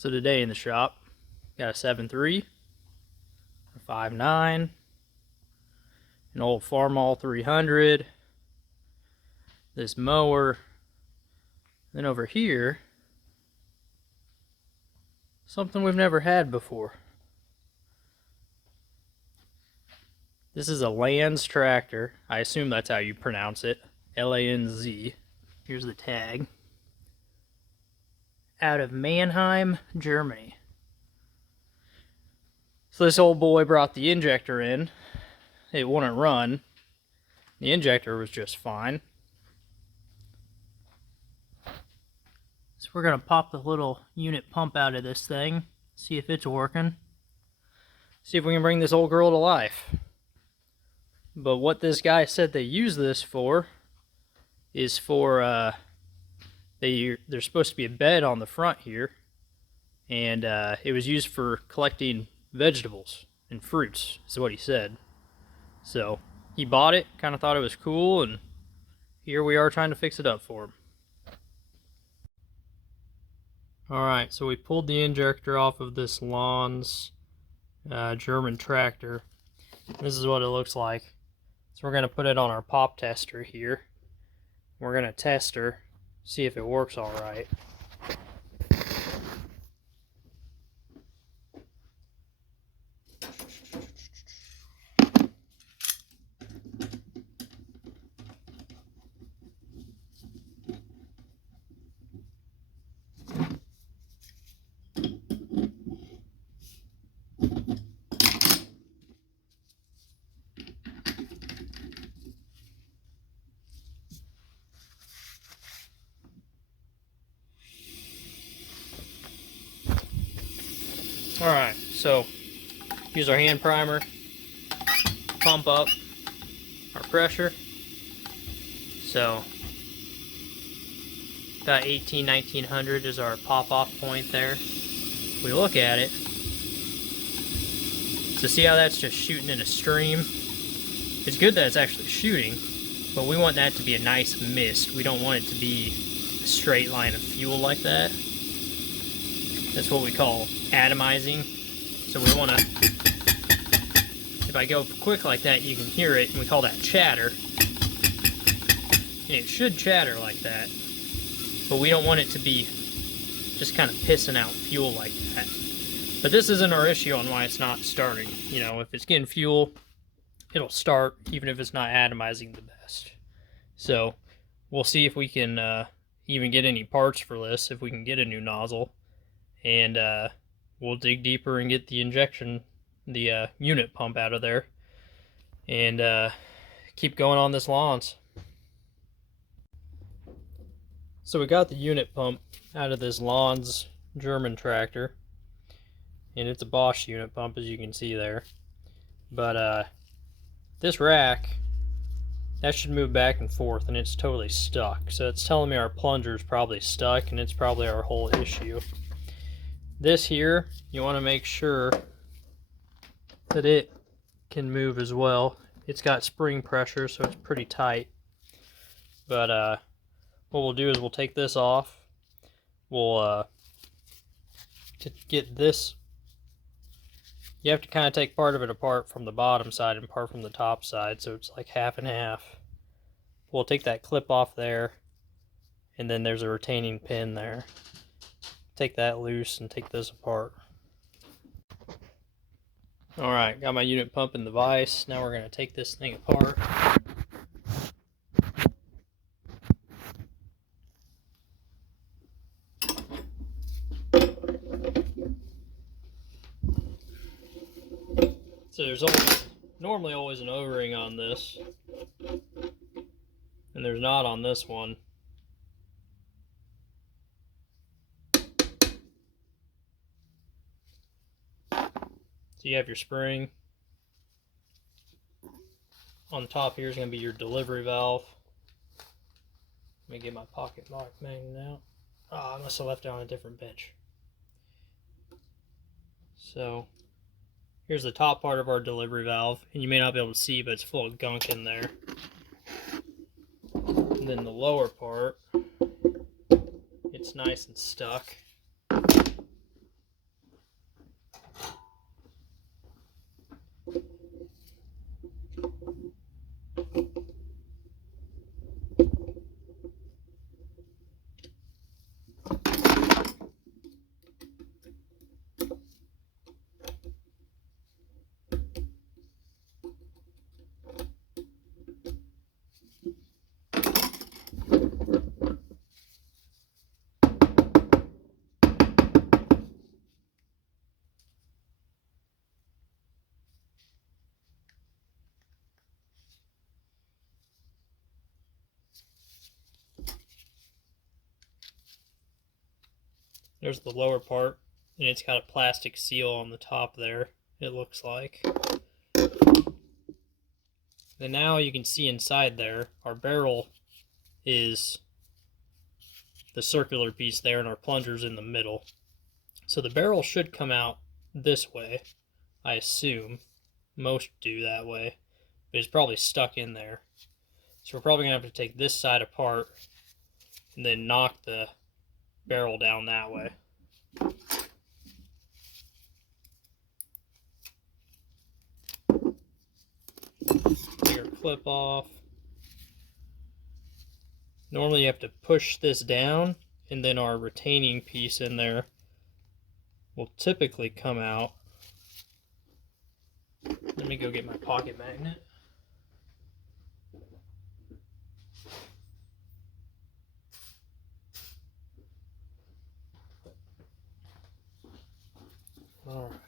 So today in the shop, got a 7.3, a 5.9, an old Farmall 300, this mower, then over here, something we've never had before. This is a Lanz tractor. I assume that's how you pronounce it. L-A-N-Z. Here's the tag. Out of Mannheim, Germany. So this old boy brought the injector in. It wouldn't run. The injector was just fine. So we're going to pop the little unit pump out of this thing. See if it's working. See if we can bring this old girl to life. But what this guy said they use this for is for, there's supposed to be a bed on the front here, and it was used for collecting vegetables and fruits, is what he said. So he bought it, kind of thought it was cool, and here we are trying to fix it up for him. Alright, so we pulled the injector off of this Lanz German tractor. This is what it looks like. So we're going to put it on our pop tester here. We're going to test her, see if it works all right. Alright, so use our hand primer, pump up our pressure. So about 1900 is our pop-off point there. If we look at it, so see how that's just shooting in a stream? It's good that it's actually shooting, but we want that to be a nice mist. We don't want it to be a straight line of fuel like that. That's what we call atomizing. So we want to, if I go quick like that, you can hear it, and we call that chatter. And it should chatter like that, but we don't want it to be just kind of pissing out fuel like that. But this isn't our issue on why it's not starting. You know, if it's getting fuel, it'll start even if it's not atomizing the best. So we'll see if we can even get any parts for this, if we can get a new nozzle. And we'll dig deeper and get the injection, the unit pump out of there, and keep going on this Lanz. So we got the unit pump out of this Lanz German tractor, and it's a Bosch unit pump, as you can see there. But this rack, that should move back and forth, and it's totally stuck. So it's telling me our plunger is probably stuck, and it's probably our whole issue. This here, you want to make sure that it can move as well. It's got spring pressure, so it's pretty tight. But what we'll do is we'll take this off. We'll to get this, you have to kind of take part of it apart from the bottom side and part from the top side, so it's like half and half. We'll take that clip off there, and then there's a retaining pin there. Take that loose and take this apart. Alright, got my unit pump in the vise. Now we're going to take this thing apart. So there's normally always an O-ring on this, and there's not on this one. So you have your spring. On the top here is going to be your delivery valve. Let me get my pocket lock magnet out. Oh, I must have left it on a different bench. So here's the top part of our delivery valve, and you may not be able to see, but it's full of gunk in there. And then the lower part, it's nice and stuck. There's the lower part, and it's got a plastic seal on the top there, it looks like. And now you can see inside there, our barrel is the circular piece there, and our plunger's in the middle. So the barrel should come out this way, I assume. Most do that way, but it's probably stuck in there. So we're probably going to have to take this side apart and then knock the barrel down that way. Take our clip off. Normally you have to push this down, and then our retaining piece in there will typically come out. Let me go get my pocket magnet. All right.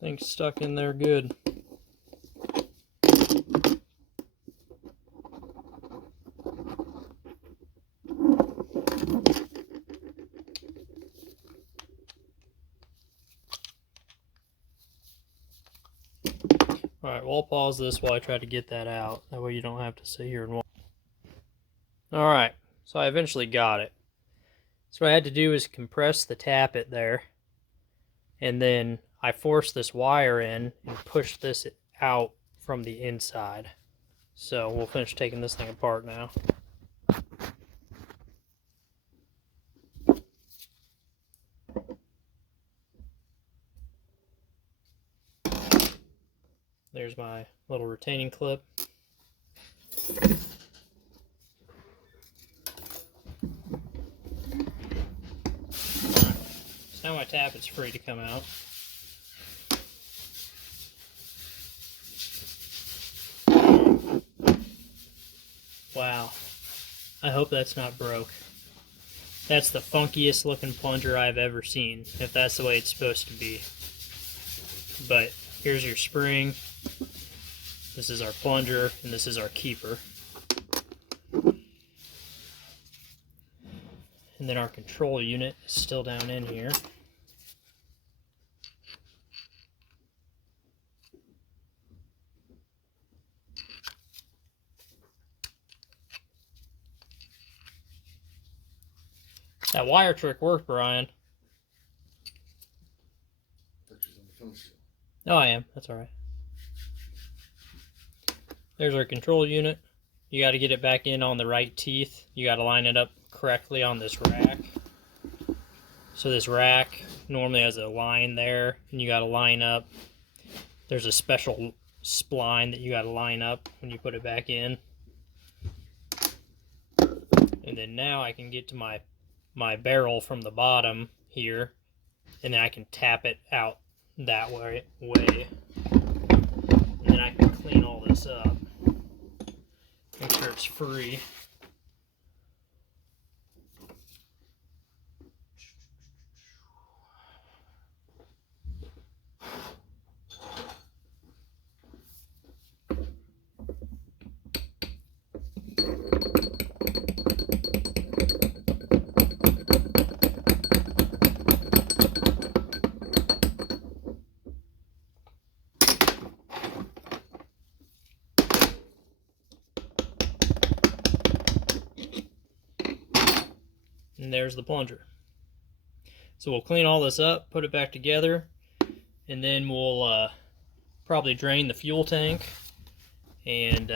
Thing's stuck in there good. Alright, well, I'll pause this while I try to get that out. That way you don't have to sit here and watch. Alright, so I eventually got it. So what I had to do is compress the tappet there, and then I forced this wire in and pushed this out from the inside. So we'll finish taking this thing apart now. There's my little retaining clip. So now my tappet's free to come out. Wow. I hope that's not broke. That's the funkiest looking plunger I've ever seen, if that's the way it's supposed to be. But here's your spring. This is our plunger, and this is our keeper. And then our control unit is still down in here. That wire trick worked, Brian. Oh, I am. That's alright. There's our control unit. You got to get it back in on the right teeth. You got to line it up correctly on this rack. So this rack normally has a line there, and you got to line up. There's a special spline that you got to line up when you put it back in. And then now I can get to my barrel from the bottom here, and then I can tap it out that way. And then I can clean all this up. Make sure it's free. And there's the plunger. So we'll clean all this up, put it back together, and then we'll probably drain the fuel tank. And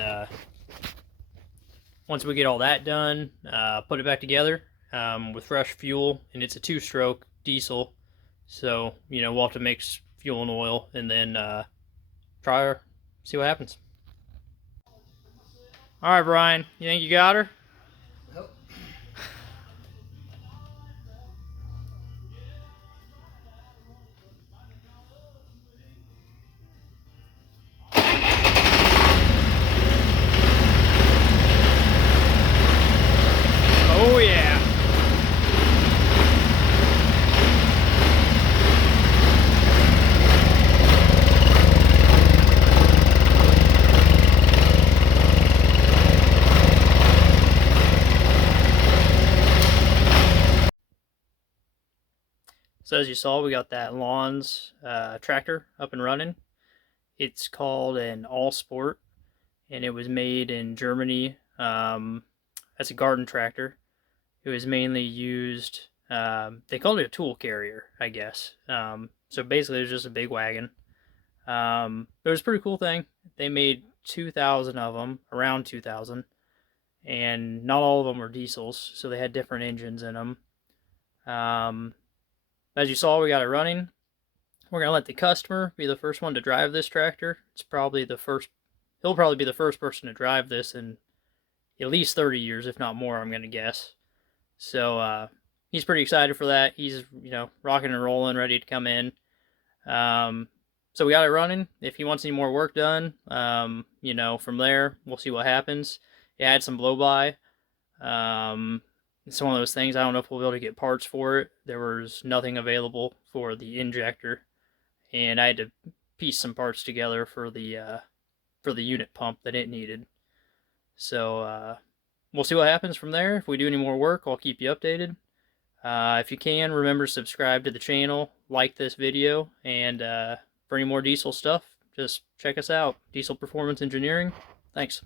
once we get all that done, put it back together with fresh fuel. And it's a 2-stroke diesel, so you know we'll have to mix fuel and oil, and then try her, see what happens. All right, Brian, you think you got her? Nope. So as you saw, we got that Lanz tractor up and running. It's called an All Sport, and it was made in Germany as a garden tractor. It was mainly used, they called it a tool carrier, I guess. So basically it was just a big wagon. But it was a pretty cool thing. They made 2,000 of them, around 2,000, and not all of them were diesels, so they had different engines in them. As you saw, we got it running. We're going to let the customer be the first one to drive this tractor. He'll probably be the first person to drive this in at least 30 years, if not more, I'm going to guess. So he's pretty excited for that. He's, rocking and rolling, ready to come in. So we got it running. If he wants any more work done, from there, we'll see what happens. It had some blow-by. It's one of those things, I don't know if we'll be able to get parts for it. There was nothing available for the injector, and I had to piece some parts together for the unit pump that it needed. So we'll see what happens from there. If we do any more work, I'll keep you updated. If you can, remember to subscribe to the channel, like this video, and for any more diesel stuff, just check us out. Diesel Performance Engineering. Thanks.